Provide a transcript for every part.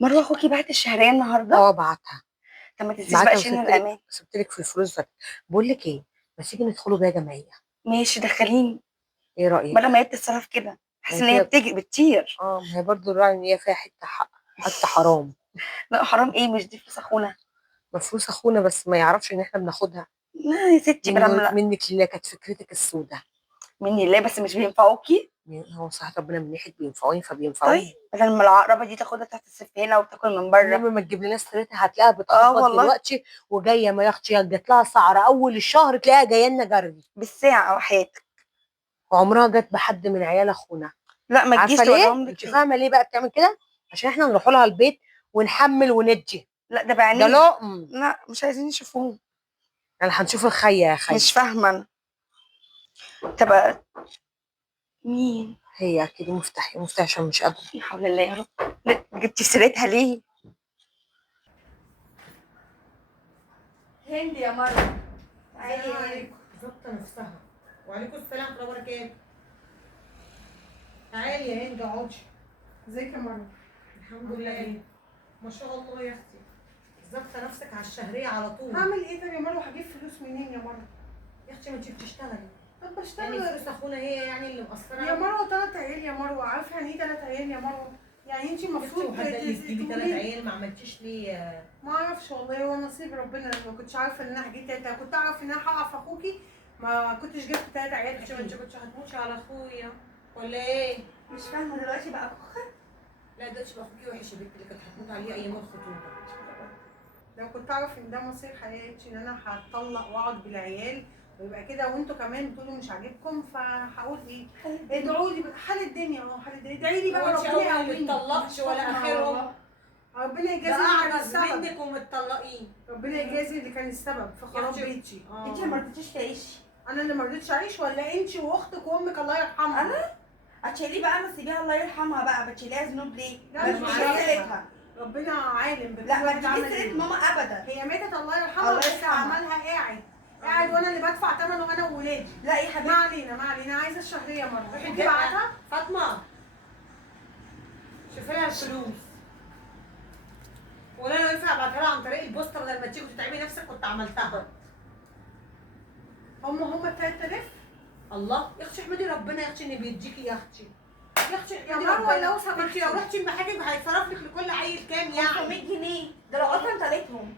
مروه اخوكي بعت الشهريه النهارده. بعتها. طب ما تنسيش بقى بعتها شيلين وسبت لك الامان. سبت لك في الفلوس. بقول لك ايه، ما تيجي ندخلوا بيها جمعيه؟ ماشي دخليني. ايه رايك؟ بدل ما هي بتتصرف كده، ما حاسه هي ان هي فيها. بتيجي بتطير. ما هي برضه الراعي ان هي فيها حته حق، حتى حرام. لا حرام ايه، مش دي فلوس اخونا. ما فلوس اخونا بس ما يعرفش ان احنا بناخدها. لا يا ستي منه لا. منك لله، كانت فكرتك السوداء. مني لله، بس مش بينفعوكي. هو صح، ربنا من ناحيه بينفعوني طيب فبينفعوني. بدل ما العقربه دي تاخدها تحت السفينه وتاكل من بره. انما ما تجيب لنا سيرتها، هتلاقيها اه بتخبط والله. دلوقتي وجايه، ما ياختي جات لها سعر اول الشهر تلاقيها جايه لنا جري. بالساعه او حياتك. وعمرها جت بحد من عيال اخونا. لا ما عارفه تجيش ليه؟ توريهم لك انت ليه. فاهمه ليه بقى بتعمل كده؟ عشان احنا نروح لها البيت ونحمل وندي. لا ده ده بعينيها. لقم. لا مش عايزين يشوفوه. يعني هنشوف الخيه يا خي. مش فاهمه انا. طب مين؟ هي اكيد مفتاح عشان مش قادره. لا حول الله يا رب. لا جبتي سيرتها ليه؟ هند يا مرة. تعالي السلام يا هند. عليكم. ظابطه نفسها. وعليكم السلام ورحمه الله وبركاته. تعالي يا هند اقعدي. ازيك يا مرة؟ الحمد لله. ما شاء الله يا اختي. ظابطه نفسك على الشهريه على طول. هعمل ايه طب يا مرة؟ هجيب فلوس منين يا مرة؟ يا اختي ما انت بتشتغلي. طب يعني بشتغل. فلوس اخونا هي يعني اللي مقصره. يا مروة 3 عيال يا مروة، عارفة يعني ايه 3 عيال يا مروة؟ يعني انت يا اختي المفروض وحد قال لك تجيبي 3 تقولي. عيال ما عملتيش ليه؟ ما اعرفش والله، هو نصيب ربنا. ما كنتش عارفة ان انا هجيب 3، كنت اعرف ان انا هقع في اخوكي ما كنتش جبت 3 عيال يا اختي ما انت كتير. كنتش هتموتي على اخويا ولا ايه؟ مش فاهمه دلوقتي بقى كوخه. لا ده تبقى اخوكي وحش يا بنت، اللي كانت هتموت عليه ايام الخطوبه. لو كنت اعرف ان ده مصير حياتي، ان انا هتطلق واقعد بالعيال ويبقى كده وانتوا كمان بتقولوا مش عاجبكم، فهقول ايه؟ ادعوا لي حال الدنيا، حال الدنيا، ادعي لي بقى هو انت ربنا اول ما يقويني. بتطلقش ولا اخرهم؟ ربنا ده يجازي اللي كان اعجز السبب. منك ومتطلقين. ربنا يجازي اللي كان السبب في خراب يا أختي، بيتي. انت اللي ما رضيتيش تعيشي. انا اللي ما رضيتش اعيش ولا انت واختك وامك الله يرحمها؟ انا هتشيلي بقى، ما تسيبيها الله يرحمها بقى، بتشيليها ذنوب ليه؟ لا مش مش بتشيلي عارفة. سيرتها. ربنا عالم لا ما بكل تجيبيش سيره ماما ابدا. هي ماتت الله يرحمها، الله بس يرحمها. عملها قاعد وانا اللي بدفع ثمنه انا وولادي. لا يا ما حبيبتي. علينا ما علينا، عايزه الشهريه مره. روحي انت جايبة. بعتها؟ فاطمه شوفي لها الفلوس. ولا انا ينفع ابعتها لها عن طريق البوسطه؟ بدل ما تيجي تتعبي نفسك كنت عملتها. هم 3000. الله يا اختي احمدي ربنا يا اختي ان بيديكي يا اختي. يا اختي يا احمدي مروة ربنا. لو سمحتي. انت لو رحتي المحاكم هيتصرف لك لكل عيل كام يعني؟ 500 جنيه ده لو اصلا تلاتهم.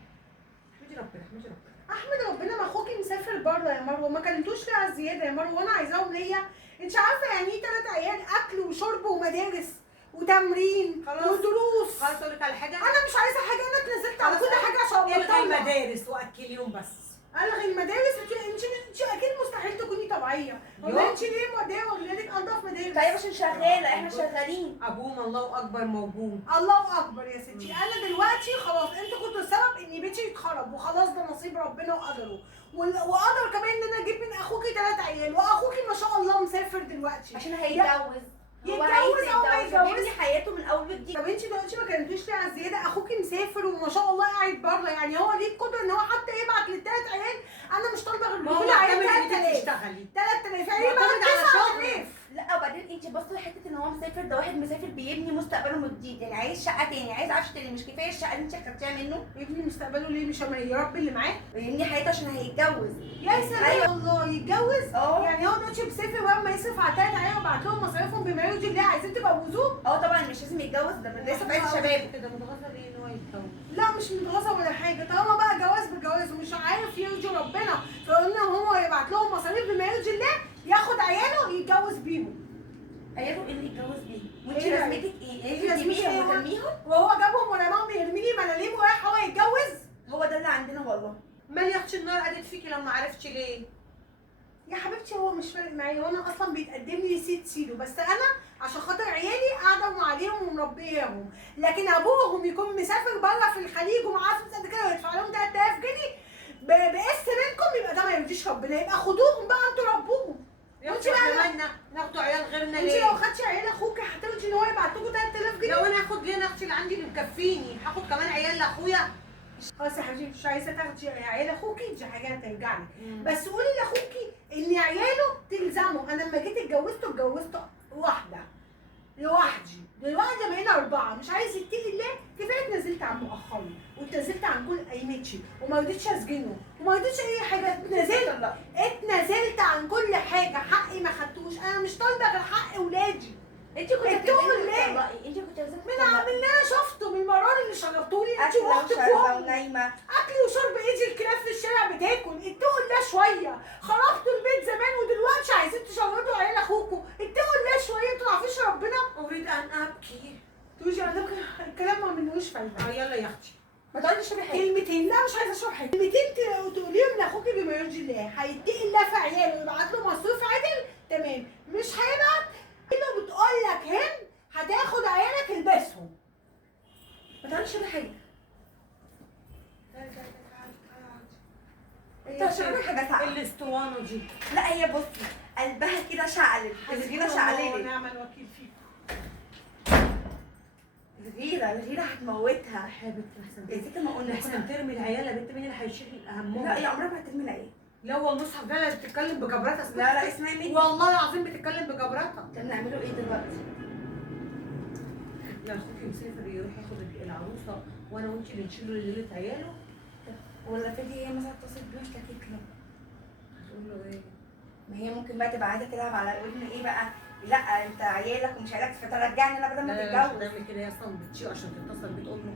احمدي ربنا احمدي ربنا. احمد ربنا، ما اخوكي مسافر بره يا مروه، ما كلمتوش ليه على الزياده يا مروه؟ وانا عايزاهم ليا. انت عارفه يعني ايه 3 عيال؟ اكل وشرب ومدارس وتمرين خلاص. ودروس. خلاص اقول لك على حاجه. انا مش عايزه حاجه، انا اتنزلت على كل حاجه عشان الغي بطلع. المدارس واكليهم بس. الغي المدارس؟ انت اكيد مستحيل تكوني طبيعيه. ولا انت ليه موديه ولادك انضف مدارس؟ طيب عشان شغاله، احنا شغالين. ابوهم الله اكبر موجود. الله اكبر يا ستي. انا دلوقتي خلاص، انتوا كنتوا السبب ان بيتي يتخرب، وخلاص ده نصيب ربنا وقدره. وقدر كمان ان انا اجيب من اخوكي 3 عيال، واخوكي ما شاء الله مسافر دلوقتي. عشان هيتجوز. هو يتجوز عايز أو ما يتجوز ويبني يتجوزش. حياته من اول وجديد. طب انت دلوقتي ما كلمتوش ليه على الزياده؟ اخوكي مسافر وما شاء الله قاعد بره، يعني هو ليه القدره ان هو حتى يبعت ل3 عيال؟ انا مش طالبه غير ما هو كل عيال معتمد ان انت 3000. تشتغلي. 3000 يعني بقى معتمد على 9000. لا وبعدين انت بصي لحته ان هو مسافر، ده واحد مسافر بيبني مستقبله من جديد، يعني عايز شقه تاني، عايز عفش تاني، مش كفايه الشقه اللي انت اخدتيها منه. يبني مستقبله ليه؟ مش لما يربي اللي معاه؟ ويبني حياته عشان هيتجوز. يا سلام الله، يتجوز؟ اه. يعني هو دلوقتي مسافر ولما يصرف على 3 عيال وبعت لهم مصاريفهم بما يرضي الله، عايزين تجوزوه؟ اه طبعا مش لازم يتجوز، ده من لسه في عز شبابه. كده متغاظه ليه ان هو يتجوز؟ لا مش متغاظه ولا حاجه، طالما بقى جواز بجواز ومش عارف يرضي ربنا، فقلنا هو يبعت لهم مصاريف بما يرضي الله، ياخد عياله يتجوز بيهم. عياله ايه اللي يتجوز بيه؟ وانت ايه ده؟ لازمتك ايه؟ ايه انت لازمتي تجيبيهم ايه؟ وترميهم؟ وهو جابهم ورماهم يرميني ملاليم ورايح هو يتجوز؟ هو ده اللي عندنا والله. مال يا اختي النار قدت فيكي لما عرفتي ليه؟ يا حبيبتي هو مش فارق معايا، وانا اصلا بيتقدم لي سيد سيدو، بس انا عشان خاطر عيالي قاعده عليهم ومربياهم. لكن ابوهم يكون مسافر بره في الخليج ومعاه فلوس قد كده ويدفع لهم 3000 جنيه بقسط منكم، يبقى ده ما يرضيش ربنا. يبقى خدوهم بقى انتوا ربوهم. يا وانت اختي بقى احنا مالنا ناخدوا عيال غيرنا انت ليه؟ لو خدتي عيال اخوك هترضي ان هو يبعت لكم 3000 جنيه؟ لو انا هاخد ليه؟ انا اختي اللي عندي اللي مكفيني، هاخد كمان عيال لاخويا؟ خلاص يا حبيبتي، مش عايزه تاخدي عيال اخوكي، دي حاجه هترجع لك. بس قولي لاخوكي ان عياله تلزمه. انا لما جيت اتجوزت واحده. لوحدي، دلوقتي بقينا 4، مش عايز يتقي الله. كفايه اتنازلت عن مؤخري، واتنازلت عن كل قيمتي، وما رضيتش اسجنه، وما رضيتش اي حاجه. اتنازلت عن كل حاجه، حقي ما خدتوش. انا مش طالبه غير حق ولادي. انت كنت اتقوا بتقولي الله. تطلقي، انت كنت عايزاكي من اللي انا شفته، من المرار اللي شربتولي انت اكله واختك وشاربه وامي. ونايمه. اكل وشرب ايدي، الكلاب في الشارع بتاكل. اتقوا الله شويه. خربتوا البيت زمان ودلوقتي عايزين تشردوا عيال اخوكم. اتقوا الله شويه. انتوا ما تعرفوش ربنا. اريد ان ابكي. تقولي انا الكلام ما منوش فايده. يلا يا اختي. ما تقعديش تشربي حاجه. كلمتين، لا مش عايزه اشرب حاجه. كلمتين تقوليهم لاخوكي بما يرضي الله. هيتقي الله في عياله ويبعت له مصروف عدل، تمام. مش هيبعت انه بتقول لك هند هتاخد عيالك البسهم. ما تقعديش تشربي حاجه. انت هي هتشربي حاجه ساقعه. الاسطوانه دي. لا هي بصي قلبها كده شعلل، الغيره شعللت. ونعم الوكيل فيكم. الغيره هتموتها. حبيبتي احسن. يا ستي ما قلنا احسن ترمي العيال يا بنت، مين اللي هيشيل اهمهم؟ لا يا عمرها ما هترمي العيال. لا هو المصحف ده اللي بتتكلم بجبرتها. لا لا اسمعي مني. والله العظيم بتتكلم بجبرتها. طب نعمله ايه دلوقتي؟ لا اخوكي مسافر يروح ياخد العروسه وانا وانت اللي نشيله ليله عياله. ولا فادي هي مثلا اتصلت بيه واشتكت له. هتقول له ايه؟ ما هي ممكن بقى تبقى عايزه تلعب على ودن ايه بقى؟ لا انت عيالك ومش عيالك فترجعني انا بدل ما لا لا مش تتجوز. هتعمل كده، هي اصلا بتشيء عشان تتصل بتقول له